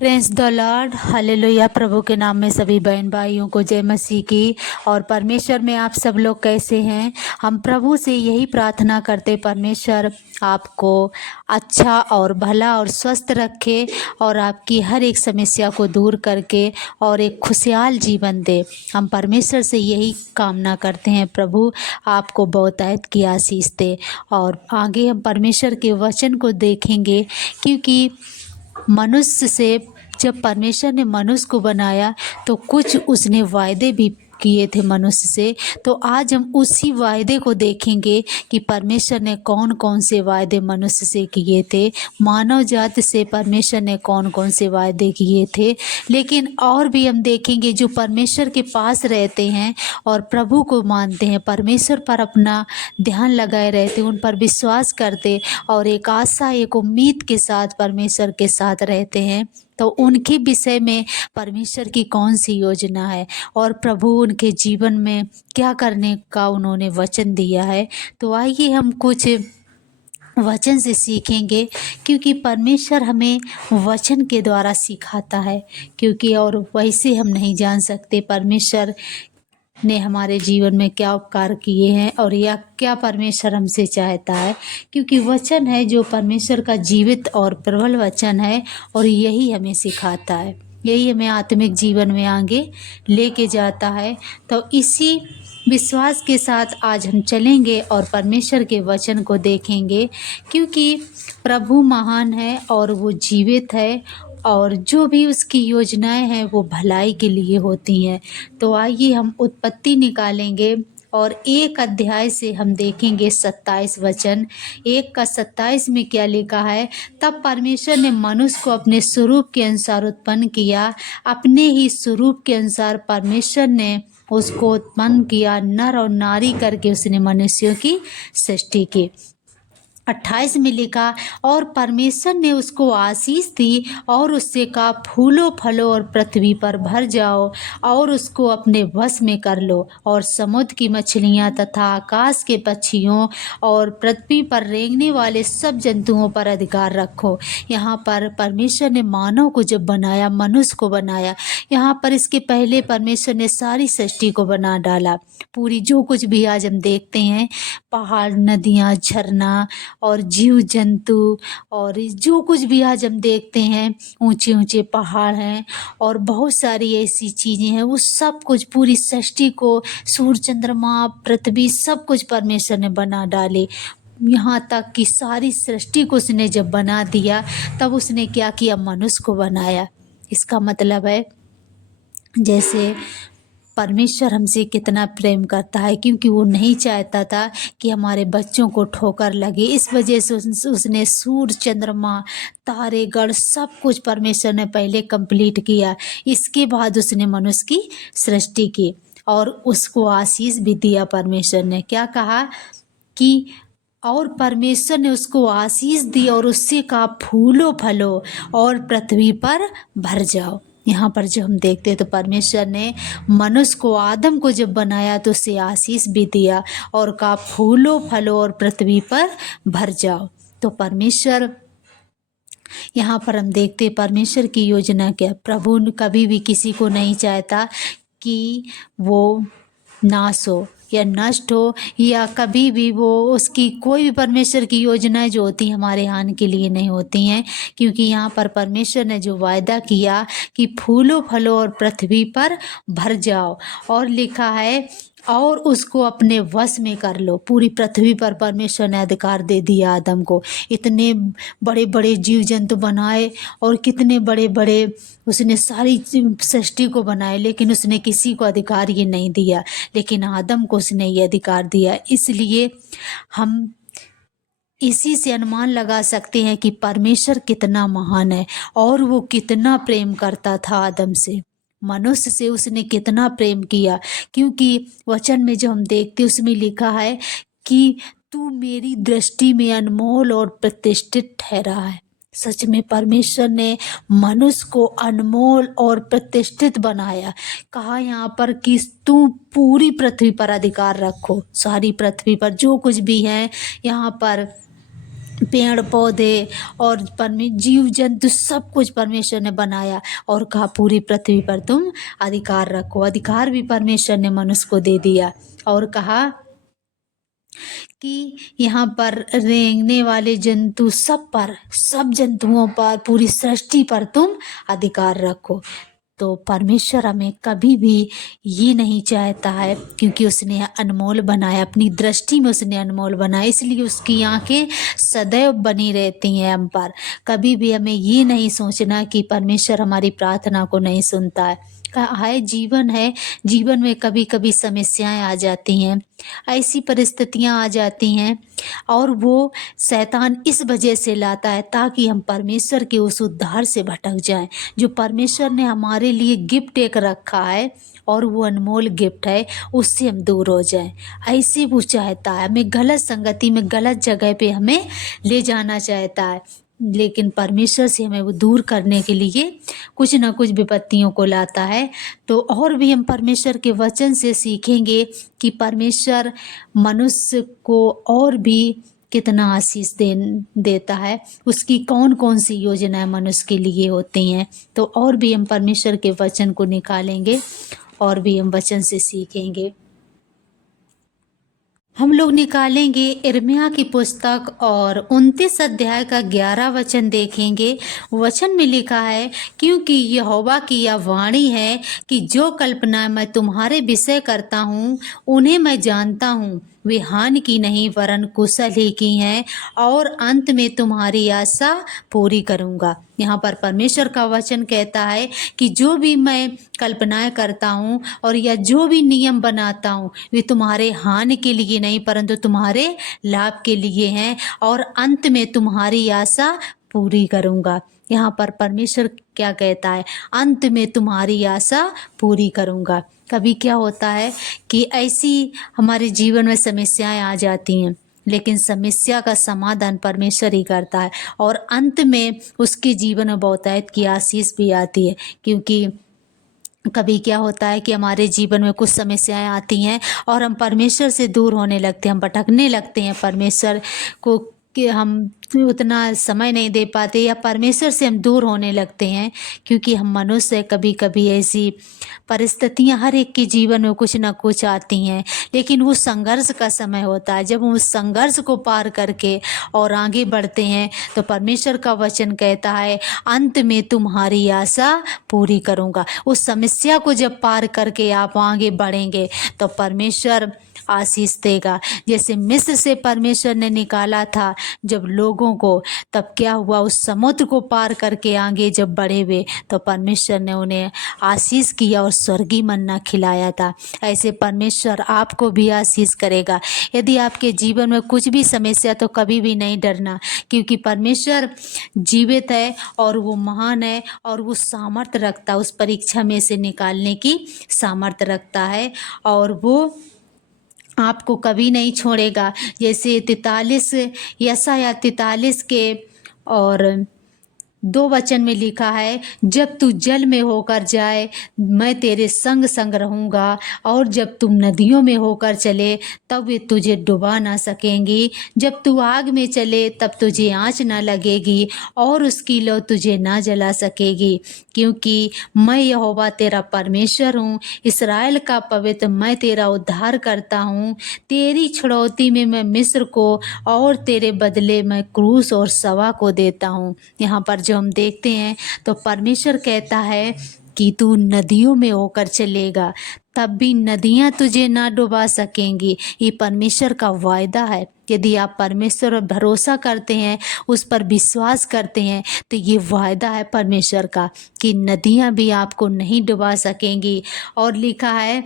Praise the Lord, hallelujah. प्रभु के नाम में सभी बहन भाइयों को जय मसीह की। और परमेश्वर में आप सब लोग कैसे हैं? हम प्रभु से यही प्रार्थना करते, परमेश्वर आपको अच्छा और भला और स्वस्थ रखे और आपकी हर एक समस्या को दूर करके और एक खुशहाल जीवन दे। हम परमेश्वर से यही कामना करते हैं, प्रभु आपको बहुतायत की आशीष दे। और आगे हम परमेश्वर के वचन को देखेंगे, क्योंकि मनुष्य से जब परमेश्वर ने मनुष्य को बनाया तो कुछ उसने वायदे भी किए थे मनुष्य से। तो आज हम उसी वायदे को देखेंगे कि परमेश्वर ने कौन कौन से वायदे मनुष्य से किए थे, मानव जाति से परमेश्वर ने कौन कौन से वायदे किए थे। लेकिन और भी हम देखेंगे जो परमेश्वर के पास रहते हैं और प्रभु को मानते हैं, परमेश्वर पर अपना ध्यान लगाए रहते, उन पर विश्वास करते और एक आशा एक उम्मीद के साथ परमेश्वर के साथ रहते हैं, तो उनके विषय में परमेश्वर की कौन सी योजना है और प्रभु उनके जीवन में क्या करने का उन्होंने वचन दिया है। तो आइए हम कुछ वचन से सीखेंगे, क्योंकि परमेश्वर हमें वचन के द्वारा सिखाता है। क्योंकि और वैसे हम नहीं जान सकते परमेश्वर ने हमारे जीवन में क्या उपकार किए हैं और या क्या परमेश्वर हमसे चाहता है। क्योंकि वचन है जो परमेश्वर का जीवित और प्रबल वचन है, और यही हमें सिखाता है, यही हमें आत्मिक जीवन में आगे लेके जाता है। तो इसी विश्वास के साथ आज हम चलेंगे और परमेश्वर के वचन को देखेंगे, क्योंकि प्रभु महान है और वो जीवित है और जो भी उसकी योजनाएं हैं वो भलाई के लिए होती हैं। तो आइए हम उत्पत्ति निकालेंगे और एक अध्याय से हम देखेंगे 27 वचन। 1 का 27 में क्या लिखा है? तब परमेश्वर ने मनुष्य को अपने स्वरूप के अनुसार उत्पन्न किया, अपने ही स्वरूप के अनुसार परमेश्वर ने उसको उत्पन्न किया, नर और नारी करके उसने मनुष्यों की सृष्टि की। 28 में लिखा, और परमेश्वर ने उसको आशीष दी और उससे कहा, फूलो फलो और पृथ्वी पर भर जाओ और उसको अपने वश में कर लो, और समुद्र की मछलियां तथा आकाश के पक्षियों और पृथ्वी पर रेंगने वाले सब जंतुओं पर अधिकार रखो। यहाँ पर परमेश्वर ने मानव को जब बनाया, मनुष्य को बनाया, यहाँ पर इसके पहले परमेश्वर ने सारी सृष्टि को बना डाला। पूरी जो कुछ भी आज हम देखते हैं, पहाड़, नदियाँ, झरना और जीव जंतु, और जो कुछ भी आज हम देखते हैं, ऊंचे ऊंचे पहाड़ हैं और बहुत सारी ऐसी चीज़ें हैं, वो सब कुछ पूरी सृष्टि को, सूर्य, चंद्रमा, पृथ्वी, सब कुछ परमेश्वर ने बना डाले। यहाँ तक कि सारी सृष्टि को उसने जब बना दिया, तब उसने क्या किया? मनुष्य को बनाया। इसका मतलब है जैसे परमेश्वर हमसे कितना प्रेम करता है, क्योंकि वो नहीं चाहता था कि हमारे बच्चों को ठोकर लगे। इस वजह से उसने सूर्य, चंद्रमा, तारे, गण सब कुछ परमेश्वर ने पहले कंप्लीट किया। इसके बाद उसने मनुष्य की सृष्टि की और उसको आशीष भी दिया। परमेश्वर ने क्या कहा कि और परमेश्वर ने उसको आशीष दी और उससे कहा, फूलो फलो और पृथ्वी पर भर जाओ। यहाँ पर जो हम देखते हैं, तो परमेश्वर ने मनुष्य को, आदम को जब बनाया तो उसे आशीष भी दिया और कहा, फूलो फलो और पृथ्वी पर भर जाओ। तो परमेश्वर, यहाँ पर हम देखते हैं परमेश्वर की योजना क्या। प्रभु कभी भी किसी को नहीं चाहता कि वो नाश हो या नष्ट हो, या कभी भी वो उसकी कोई भी परमेश्वर की योजनाएं जो होती हैं हमारे हानि के लिए नहीं होती हैं। क्योंकि यहाँ पर परमेश्वर ने जो वायदा किया कि फूलो फलो और पृथ्वी पर भर जाओ, और लिखा है और उसको अपने वश में कर लो। पूरी पृथ्वी पर परमेश्वर ने अधिकार दे दिया आदम को। इतने बड़े बड़े जीव जंतु बनाए और कितने बड़े बड़े उसने सारी सृष्टि को बनाए, लेकिन उसने किसी को अधिकार ये नहीं दिया, लेकिन आदम को उसने ये अधिकार दिया। इसलिए हम इसी से अनुमान लगा सकते हैं कि परमेश्वर कितना महान है और वो कितना प्रेम करता था आदम से, मनुष्य से उसने कितना प्रेम किया। क्योंकि वचन में जो हम देखते उसमें लिखा है कि तू मेरी दृष्टि में अनमोल और प्रतिष्ठित ठहरा है। सच में परमेश्वर ने मनुष्य को अनमोल और प्रतिष्ठित बनाया। कहा यहाँ पर कि तू पूरी पृथ्वी पर अधिकार रखो, सारी पृथ्वी पर जो कुछ भी है यहाँ पर पेड़ पौधे और जीव जंतु सब कुछ परमेश्वर ने बनाया और कहा पूरी पृथ्वी पर तुम अधिकार रखो। अधिकार भी परमेश्वर ने मनुष्य को दे दिया और कहा कि यहाँ पर रेंगने वाले जंतु सब पर, सब जंतुओं पर, पूरी सृष्टि पर तुम अधिकार रखो। तो परमेश्वर हमें कभी भी ये नहीं चाहता है, क्योंकि उसने अनमोल बनाया, अपनी दृष्टि में उसने अनमोल बनाया, इसलिए उसकी आंखें सदैव बनी रहती हैं हम पर। कभी भी हमें ये नहीं सोचना कि परमेश्वर हमारी प्रार्थना को नहीं सुनता है। कहा है जीवन है, जीवन में कभी कभी समस्याएं आ जाती हैं, ऐसी परिस्थितियां आ जाती हैं और वो शैतान इस वजह से लाता है ताकि हम परमेश्वर के उस उद्धार से भटक जाएं, जो परमेश्वर ने हमारे लिए गिफ्ट एक रखा है और वो अनमोल गिफ्ट है, उससे हम दूर हो जाएं। ऐसे वो चाहता है, हमें गलत संगति में, गलत जगह पे हमें ले जाना चाहता है, लेकिन परमेश्वर से हमें वो दूर करने के लिए कुछ ना कुछ विपत्तियों को लाता है। तो और भी हम परमेश्वर के वचन से सीखेंगे कि परमेश्वर मनुष्य को और भी कितना आशीष देता है, उसकी कौन कौन सी योजनाएं मनुष्य के लिए होती हैं। तो और भी हम परमेश्वर के वचन को निकालेंगे और भी हम वचन से सीखेंगे। हम लोग निकालेंगे यिर्मयाह की पुस्तक और 29 अध्याय का 11 वचन देखेंगे। वचन में लिखा है, क्योंकि यहोवा की यह वाणी है कि जो कल्पना मैं तुम्हारे विषय करता हूँ उन्हें मैं जानता हूँ, वे हानि की नहीं वरन कुशल ही की हैं, और अंत में तुम्हारी आशा पूरी करूँगा। यहाँ पर परमेश्वर का वचन कहता है कि जो भी मैं कल्पनाएं करता हूँ और या जो भी नियम बनाता हूँ वे तुम्हारे हानि के लिए नहीं परंतु तुम्हारे लाभ के लिए हैं, और अंत में तुम्हारी आशा पूरी करूँगा। यहाँ पर परमेश्वर क्या कहता है, अंत में तुम्हारी आशा पूरी करूँगा। कभी क्या होता है कि ऐसी हमारे जीवन में समस्याएं आ जाती हैं, लेकिन समस्या का समाधान परमेश्वर ही करता है और अंत में उसके जीवन में बहुतायत की आशीष भी आती है। क्योंकि कभी क्या होता है कि हमारे जीवन में कुछ समस्याएं आती हैं और हम परमेश्वर से दूर होने लगते हैं, हम भटकने लगते हैं, परमेश्वर को कि हम उतना समय नहीं दे पाते या परमेश्वर से हम दूर होने लगते हैं, क्योंकि हम मनुष्य कभी कभी ऐसी परिस्थितियां हर एक के जीवन में कुछ ना कुछ आती हैं। लेकिन वो संघर्ष का समय होता है, जब हम उस संघर्ष को पार करके और आगे बढ़ते हैं तो परमेश्वर का वचन कहता है, अंत में तुम्हारी आशा पूरी करूँगा। उस समस्या को जब पार करके आप आगे बढ़ेंगे तो परमेश्वर आशीष देगा। जैसे मिस्र से परमेश्वर ने निकाला था जब लोगों को, तब क्या हुआ, उस समुद्र को पार करके आगे जब बढ़े हुए तो परमेश्वर ने उन्हें आशीष किया और स्वर्गीय मन्ना खिलाया था। ऐसे परमेश्वर आपको भी आशीष करेगा। यदि आपके जीवन में कुछ भी समस्या तो कभी भी नहीं डरना, क्योंकि परमेश्वर जीवित है और वो महान है और वो सामर्थ्य रखता है, उस परीक्षा में से निकालने की सामर्थ्य रखता है और वो आपको कभी नहीं छोड़ेगा। जैसे 43 यशायाह 43 के और 2 वचन में लिखा है, जब तू जल में होकर जाए मैं तेरे संग संग रहूँगा, और जब तुम नदियों में होकर चले तब वे तुझे डुबा ना सकेंगी। जब तू आग में चले तब तुझे आँच ना लगेगी और उसकी लौ तुझे ना जला सकेगी, क्योंकि मैं यहोवा तेरा परमेश्वर हूँ, इस्राएल का पवित्र मैं तेरा उद्धार करता हूँ। तेरी छुड़ौती में मैं मिस्र को और तेरे बदले मैं क्रूस और सवा को देता हूँ। यहाँ पर जो हम देखते हैं तो परमेश्वर कहता है कि तू नदियों में होकर चलेगा तब भी नदियाँ तुझे ना डुबा सकेंगी। ये परमेश्वर का वायदा है। यदि आप परमेश्वर पर भरोसा करते हैं, उस पर विश्वास करते हैं, तो ये वायदा है परमेश्वर का कि नदियाँ भी आपको नहीं डुबा सकेंगी। और लिखा है,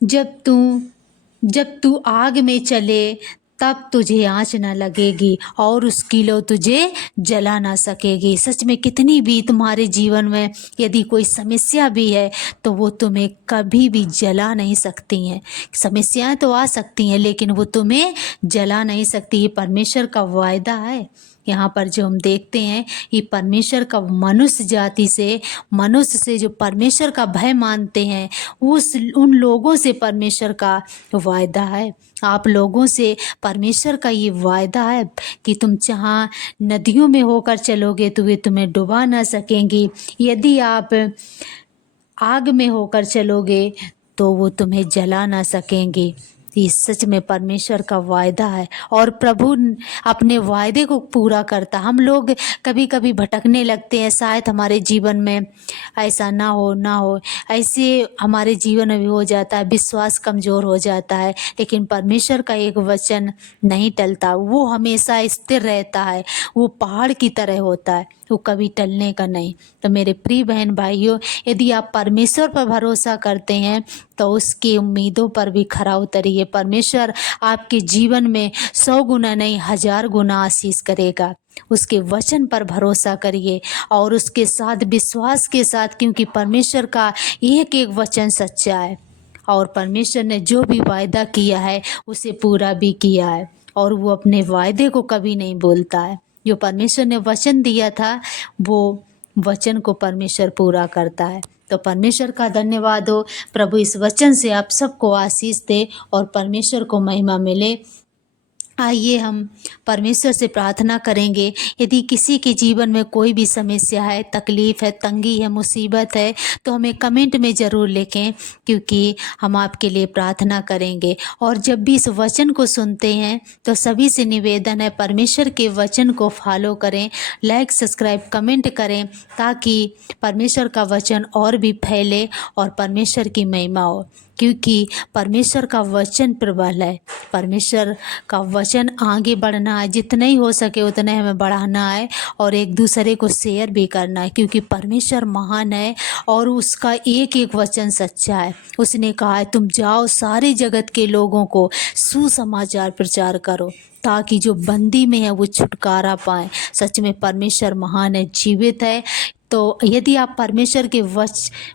जब तू आग में चले तब तुझे आँच न लगेगी और उसकी लौ तुझे जला ना सकेगी। सच में कितनी भी तुम्हारे जीवन में यदि कोई समस्या भी है तो वो तुम्हें कभी भी जला नहीं सकती हैं। समस्याएं तो आ सकती हैं लेकिन वो तुम्हें जला नहीं सकती। ये परमेश्वर का वायदा है यहाँ पर जो हम देखते हैं ये परमेश्वर का मनुष्य से जो परमेश्वर का भय मानते हैं उन लोगों से परमेश्वर का वायदा है। आप लोगों से परमेश्वर का ये वायदा है कि तुम जहाँ नदियों में होकर चलोगे तो वे तुम्हें डुबा ना सकेंगी, यदि आप आग में होकर चलोगे तो वो तुम्हें जला ना सकेंगे। ये सच में परमेश्वर का वायदा है और प्रभु अपने वायदे को पूरा करता। हम लोग कभी कभी भटकने लगते हैं, शायद हमारे जीवन में ऐसा ना हो ऐसे हमारे जीवन में भी हो जाता है, विश्वास कमज़ोर हो जाता है, लेकिन परमेश्वर का एक वचन नहीं टलता, वो हमेशा स्थिर रहता है, वो पहाड़ की तरह होता है, वो कभी टलने का नहीं। तो मेरे प्रिय बहन भाइयों, यदि आप परमेश्वर पर भरोसा करते हैं तो उसकी उम्मीदों पर भी खरा उतरिए। परमेश्वर आपके जीवन में 100 गुना नहीं 1000 गुना आशीष करेगा। उसके वचन पर भरोसा करिए और उसके साथ विश्वास के साथ, क्योंकि परमेश्वर का एक एक वचन सच्चा है और परमेश्वर ने जो भी वायदा किया है उसे पूरा भी किया है और वो अपने वायदे को कभी नहीं बोलता है। जो परमेश्वर ने वचन दिया था वो वचन को परमेश्वर पूरा करता है। तो परमेश्वर का धन्यवाद हो। प्रभु इस वचन से आप सबको आशीष दे और परमेश्वर को महिमा मिले। आइए हम परमेश्वर से प्रार्थना करेंगे। यदि किसी के जीवन में कोई भी समस्या है, तकलीफ है, तंगी है, मुसीबत है तो हमें कमेंट में ज़रूर लिखें, क्योंकि हम आपके लिए प्रार्थना करेंगे। और जब भी इस वचन को सुनते हैं तो सभी से निवेदन है परमेश्वर के वचन को फॉलो करें, लाइक सब्सक्राइब कमेंट करें, ताकि परमेश्वर का वचन और भी फैले और परमेश्वर की महिमा हो, क्योंकि परमेश्वर का वचन प्रबल है। परमेश्वर का वचन आगे बढ़ना है, जितना ही हो सके उतना हमें बढ़ाना है और एक दूसरे को शेयर भी करना है, क्योंकि परमेश्वर महान है और उसका एक एक वचन सच्चा है। उसने कहा है तुम जाओ सारे जगत के लोगों को सुसमाचार प्रचार करो, ताकि जो बंदी में है वो छुटकारा पाए। सच में परमेश्वर महान है, जीवित है। तो यदि आप परमेश्वर के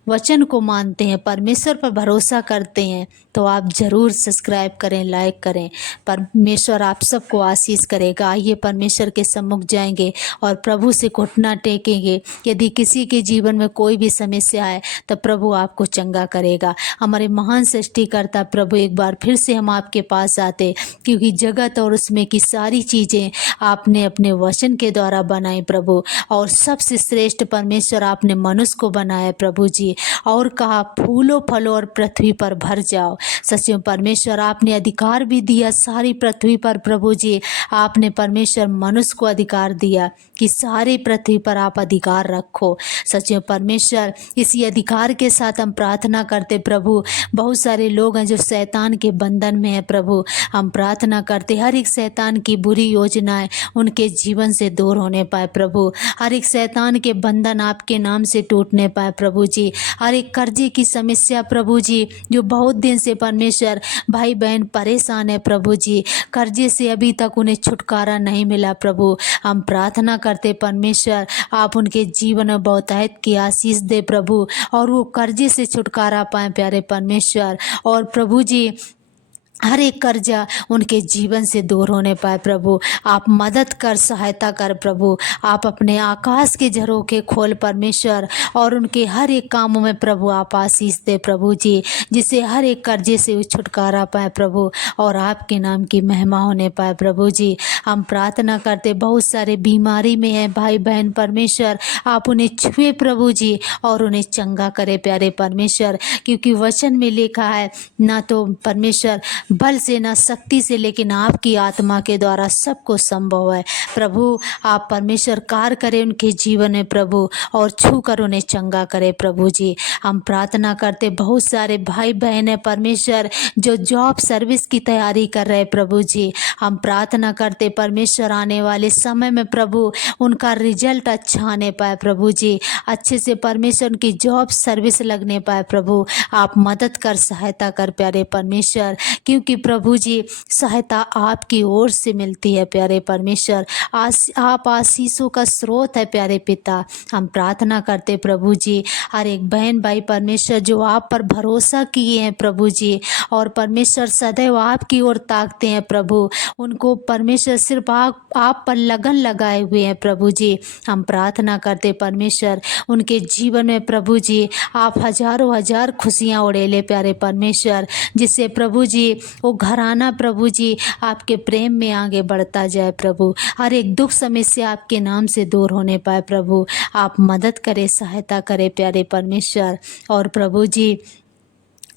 वचन को मानते हैं, परमेश्वर पर भरोसा करते हैं, तो आप ज़रूर सब्सक्राइब करें, लाइक करें। परमेश्वर आप सबको आशीष करेगा। आइए परमेश्वर के सम्मुख जाएंगे और प्रभु से घुटना टेकेंगे। यदि किसी के जीवन में कोई भी समस्या है तो प्रभु आपको चंगा करेगा। हमारे महान सृष्टिकर्ता प्रभु, एक बार फिर से हम आपके पास आते, क्योंकि जगत और उसमें की सारी चीज़ें आपने अपने वचन के द्वारा बनाई प्रभु, और सबसे श्रेष्ठ परमेश्वर आपने मनुष्य को बनाया प्रभु जी, और कहा फूलो फलो और पृथ्वी पर भर जाओ। सच में परमेश्वर आपने अधिकार भी दिया सारी पृथ्वी पर प्रभु जी। आपने परमेश्वर मनुष्य को अधिकार दिया कि सारी पृथ्वी पर आप अधिकार रखो। सच में परमेश्वर इसी अधिकार के साथ हम प्रार्थना करते प्रभु। बहुत सारे लोग हैं जो शैतान के बंधन में है प्रभु, हम प्रार्थना करते हर एक शैतान की बुरी योजनाएं उनके जीवन से दूर होने पाए प्रभु। हर एक शैतान के बंधन आपके नाम से टूटने पाए प्रभु जी। हर एक कर्जे की समस्या प्रभु जी, जो बहुत दिन से परमेश्वर भाई बहन परेशान है प्रभु जी, कर्जे से अभी तक उन्हें छुटकारा नहीं मिला प्रभु, हम प्रार्थना करते परमेश्वर आप उनके जीवन में बहुतायत की आशीष दे प्रभु, और वो कर्जे से छुटकारा पाए प्यारे परमेश्वर। और प्रभु जी हर एक कर्जा उनके जीवन से दूर होने पाए प्रभु। आप मदद कर, सहायता कर प्रभु। आप अपने आकाश के झरोखे खोल परमेश्वर, और उनके हर एक कामों में प्रभु आप आशीष दे प्रभु जी, जिससे हर एक कर्जे से वो छुटकारा पाए प्रभु और आपके नाम की महिमा होने पाए प्रभु जी। हम प्रार्थना करते बहुत सारे बीमारी में हैं भाई बहन परमेश्वर, आप उन्हें छुए प्रभु जी और उन्हें चंगा करे प्यारे परमेश्वर, क्योंकि वचन में लिखा है ना तो परमेश्वर बल से ना शक्ति से, लेकिन आपकी आत्मा के द्वारा सबको संभव है प्रभु। आप परमेश्वर कार्य करें उनके जीवन में प्रभु, और छू कर उन्हें चंगा करे प्रभु जी। हम प्रार्थना करते बहुत सारे भाई बहन है परमेश्वर जो जॉब सर्विस की तैयारी कर रहे प्रभु जी, हम प्रार्थना करते परमेश्वर आने वाले समय में प्रभु उनका रिजल्ट अच्छा आने पाए प्रभु जी, अच्छे से परमेश्वर उनकी जॉब सर्विस लगने पाए प्रभु। आप मदद कर, सहायता कर प्यारे परमेश्वर, क्योंकि क्योंकि प्रभु जी सहायता आपकी ओर से मिलती है प्यारे परमेश्वर। आप आशीषों का स्रोत है प्यारे पिता। हम प्रार्थना करते प्रभु जी हर एक बहन भाई परमेश्वर जो आप पर भरोसा किए हैं प्रभु जी, और परमेश्वर सदैव आपकी ओर ताकते हैं प्रभु, उनको परमेश्वर सिर्फ आप पर लगन लगाए हुए हैं प्रभु जी। हम प्रार्थना करते परमेश्वर उनके जीवन में प्रभु जी आप हजारों हजार खुशियाँ उड़ेले प्यारे परमेश्वर, जिससे प्रभु जी वो घराना प्रभु जी आपके प्रेम में आगे बढ़ता जाए प्रभु। हर एक दुख समस्या आपके नाम से दूर होने पाए प्रभु। आप मदद करें, सहायता करें प्यारे परमेश्वर। और प्रभु जी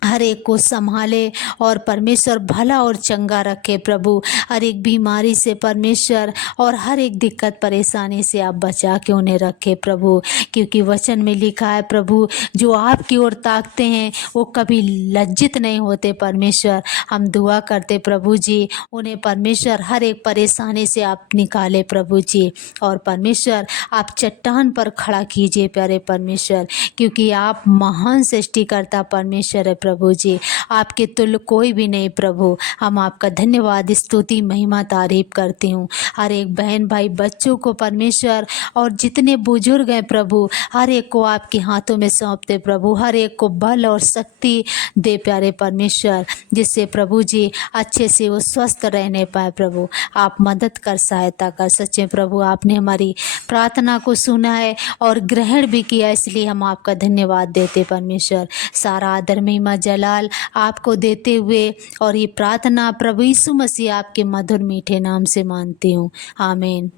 हर एक को संभाले और परमेश्वर भला और चंगा रखे प्रभु। हर एक बीमारी से परमेश्वर और हर एक दिक्कत परेशानी से आप बचा के उन्हें रखे प्रभु, क्योंकि वचन में लिखा है प्रभु जो आपकी ओर ताकते हैं वो कभी लज्जित नहीं होते परमेश्वर। हम दुआ करते प्रभु जी उन्हें परमेश्वर हर एक परेशानी से आप निकाले प्रभु जी, और परमेश्वर आप चट्टान पर खड़ा कीजिए प्यारे परमेश्वर, क्योंकि आप महान सृष्टिकर्ता परमेश्वर है प्रभु जी। आपके तुल्य कोई भी नहीं प्रभु। हम आपका धन्यवाद स्तुति महिमा तारीफ करती हूँ। हर एक बहन भाई बच्चों को परमेश्वर और जितने बुजुर्ग हैं प्रभु हर एक को आपके हाथों में सौंपते प्रभु। हर एक को बल और शक्ति दे प्यारे परमेश्वर, जिससे प्रभु जी अच्छे से वो स्वस्थ रहने पाए प्रभु। आप मदद कर, सहायता कर। सच्चे प्रभु आपने हमारी प्रार्थना को सुना है और ग्रहण भी किया, इसलिए हम आपका धन्यवाद देते परमेश्वर। सारा आदर महिमा जलाल आपको देते हुए और ये प्रार्थना प्रभु यीशु मसीह आपके मधुर मीठे नाम से मानती हूँ, आमीन।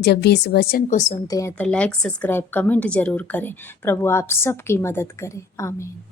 जब भी इस वचन को सुनते हैं तो लाइक सब्सक्राइब कमेंट जरूर करें। प्रभु आप सबकी मदद करें, आमीन।